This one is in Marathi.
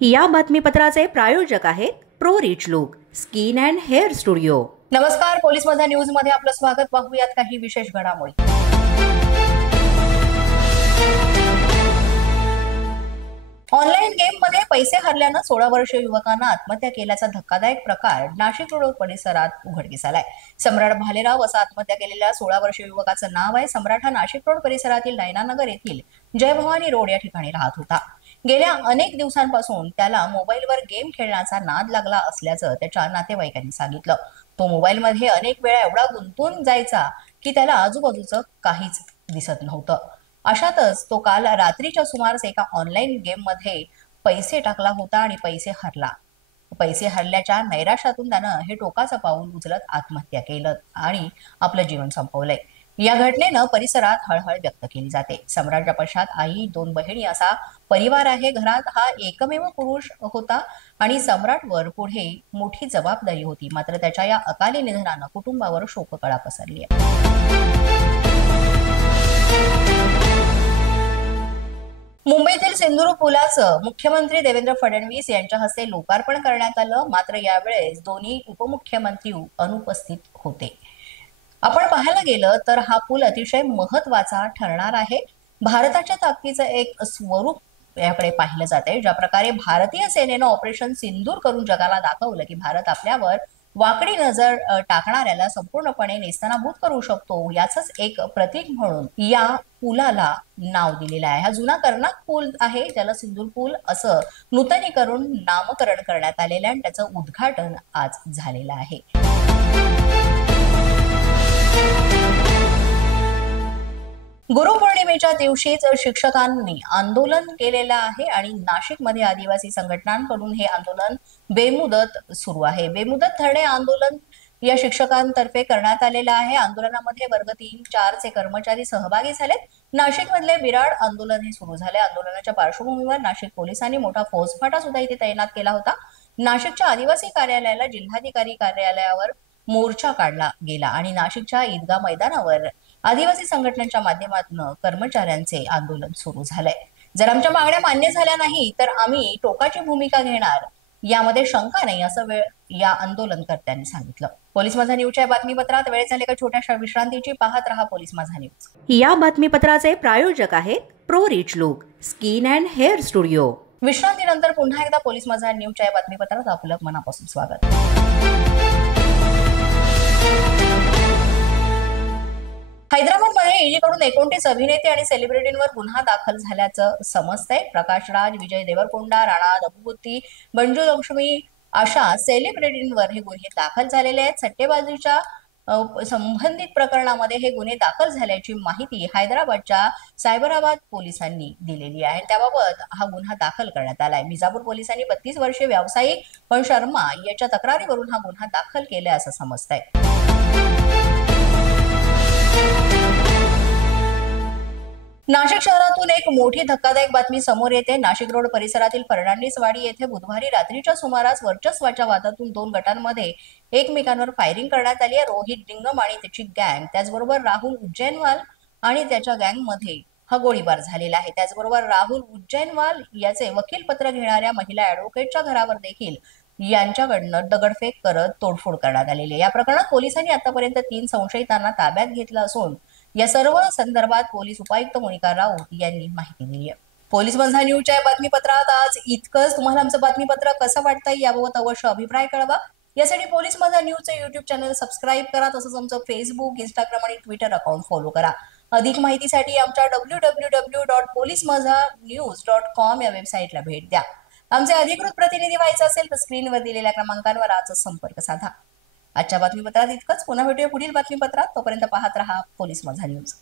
या बातमीपत्राचे प्रायोजक आहेत pro rich look skin and hair studio. नमस्कार, पोलीस माझा न्यूज मध्ये आपलं स्वागत। पाहूयात काही विशेष घडामोडी। ऑनलाईन गेम मध्ये पैसे हरल्यानं 16 वर्षीय युवकानं आत्महत्या केल्याचा धक्कादायक प्रकार नाशिक रोड परिसरात उघडकीस आलाय। सम्राट भालेराव असा आत्महत्या केलेल्या 16 वर्षीय युवकाचं नाव आहे। सम्राट हा नाशिक रोड परिसरातील नयनानगर येथील जय भवानी रोड या ठिकाणी राहत होता। गेल्या अनेक दिवसांपासून त्याला मोबाईलवर गेम खेळण्याचा नाद लागला असल्याचं त्याच्या नातेवाईकांनी सांगितलं। तो मोबाईल मध्ये अनेक वेळा एवढा गुंतून जायचा की त्याला आजूबाजूचं काहीच दिसत नव्हतं। अशातच तो काल रात्रीच्या सुमारास एका ऑनलाईन गेम मध्ये पैसे टाकला होता आणि पैसे हरल्याच्या नैराश्यातून त्यानं हे टोकाचं पाऊल उचलत आत्महत्या केलं आणि आपलं जीवन संपवलंय। या घटनेनं परिसरात हळहळ व्यक्त केली जाते। सम्राटच्या पश्चात आई, 2 बहिणी असा परिवार आहे। घरात हा एकमेव पुरुष होता आणि सम्राटवर पुढे मोठी जबाबदारी होती। मात्र त्याच्या या अकाली निधनानं कुटुंबावर शोककळा पसरली आहे। मुंबईतील सिंधुदुर्ग पुलाचं मुख्यमंत्री देवेंद्र फडणवीस यांच्या हस्ते लोकार्पण करण्यात आलं। मात्र यावेळेस दोन्ही उपमुख्यमंत्री अनुपस्थित होते। आपण पाहायला गेलं तर हा पूल अतिशय महत्त्वाचा ठरणार आहे। भारताच्या ताकदीचं एक स्वरूप याकडे पाहिलं जाते। ज्या प्रकारे भारतीय सेनेनं ऑपरेशन सिंदूर करून जगाला दाखवलं की भारत आपल्यावर वाकडी नजर टाकणाऱ्याला संपूर्णपणे नेस्तनाबूत करू शकतो, याचंच एक प्रतीक म्हणून या पुलाला नाव दिलेलं आहे। हा जुना कर्नाक पूल आहे, ज्याला सिंदूर पूल असं नूतनीकरण नामकरण करण्यात आलेलं आहे आणि त्याचं उद्घाटन आज झालेलं आहे। गुरुपौर्णिमेच्या दिवशीच शिक्षकांनी आंदोलन केलेलं आहे आणि नाशिकमध्ये आदिवासी संघटनांकडून हे आंदोलन बेमुदत सुरू आहे। बेमुदत धरणे आंदोलन या शिक्षकांतर्फे करण्यात आलेलं आहे। आंदोलनामध्ये वर्ग 3-4 चे कर्मचारी सहभागी झालेत। नाशिकमधले विराट आंदोलन हे सुरू झाले। आंदोलनाच्या पार्श्वभूमीवर नाशिक पोलिसांनी मोठा फौजफाटा सुद्धा इथे तैनात केला होता। नाशिकच्या आदिवासी कार्यालयाला जिल्हाधिकारी कार्यालयावर मोर्चा काढला गेला आणि नाशिकच्या ईदगाह मैदानावर आदिवासी संघटनांच्या माध्यमातून कर्मचाऱ्यांचे आंदोलन सुरू झालंय। जर आमच्या मागण्या मान्य झाल्या नाही तर आम्ही टोकाची भूमिका घेणार, यामध्ये शंका नाही, असं या आंदोलनकर्त्यांनी सांगितलं। पोलीस माझा न्यूजच्या बातमीपत्रात वेळ झाली का छोट्याशा विश्रांतीची। पाहत रहा पोलीस माझा न्यूज। या बातमीपत्राचे प्रायोजक आहेत pro rich look skin and hair studio. विश्रांतीनंतर पुन्हा एकदा पोलीस माझा न्यूजच्या बातमीपत्रात आपलं मनापासून स्वागत। हैदराबादमध्ये ईडीकडून 29 अभिनेते आणि सेलिब्रिटींवर गुन्हा दाखल झाल्याचं समजतंय। प्रकाश राज, विजय देवरकोंडा, राणा दग्गुबाती, मंजू लक्ष्मी अशा सेलिब्रिटींवर हे गुन्हे दाखल झालेले आहेत। सट्टेबाजीच्या संबंधित प्रकरणामध्ये हे गुन्हे दाखल झाल्याची माहिती हैदराबादच्या सायबराबाद पोलिसांनी दिलेली आहे। त्याबाबत हा गुन्हा दाखल करण्यात आलाय। मिर्जापूर पोलिसांनी 32 वर्षीय व्यावसायिक पण शर्मा याच्या तक्रारीवरून हा गुन्हा दाखल केलाय असं समजतंय। नाशिक शहरातून एक मोठी धक्कादायक बातमी समोर येते। नाशिक रोड परिसरातील फर्नांडिसवाडी येथे बुधवारी रात्रीच्या सुमारास वर्चस्वाच्या वादातून 2 गटांमध्ये एकमेकांवर फायरिंग करण्यात आली आहे। रोहित डिंगम आणि त्याची गँग, त्याचबरोबर राहुल उज्जैनवाल आणि त्याच्या गँगमध्ये हा गोळीबार झालेला आहे। त्याचबरोबर राहुल उज्जैनवाल याचे वकीलपत्र घेणाऱ्या महिला ॲडव्होकेटच्या घरावर देखील यांच्याकडनं दगडफेक करत तोडफोड करण्यात आलेली आहे। या प्रकरणात पोलिसांनी आतापर्यंत 3 संशयितांना ताब्यात घेतलं असून या सर्व संदर्भात पोलीस उपायुक्त मोनिका राऊत यांनी माहिती दिली आहे। पोलीस माझा न्यूजच्या बातमीपत्रात आज इतकंच। तुम्हाला आमचं बातमीपत्र कसं वाटतंय याबाबत अवश्य अभिप्राय कळवा। यासाठी पोलीस माझा न्यूजचे YouTube चॅनल सबस्क्राईब करा, तसंच आमचं फेसबुक, इंस्टाग्राम आणि ट्विटर अकाउंट फॉलो करा। अधिक माहितीसाठी आमच्या www.policemazhanews.com या वेबसाईटला भेट द्या। आमचे अधिकृत प्रतिनिधी व्हायचे असेल तर स्क्रीनवर दिलेल्या क्रमांकांवर आजच संपर्क साधा। आजच्या बातमीपत्रात इतकंच। पुन्हा भेटूया पुढील बातमीपत्रात। तोपर्यंत पाहत रहा पोलीस माझा न्यूज।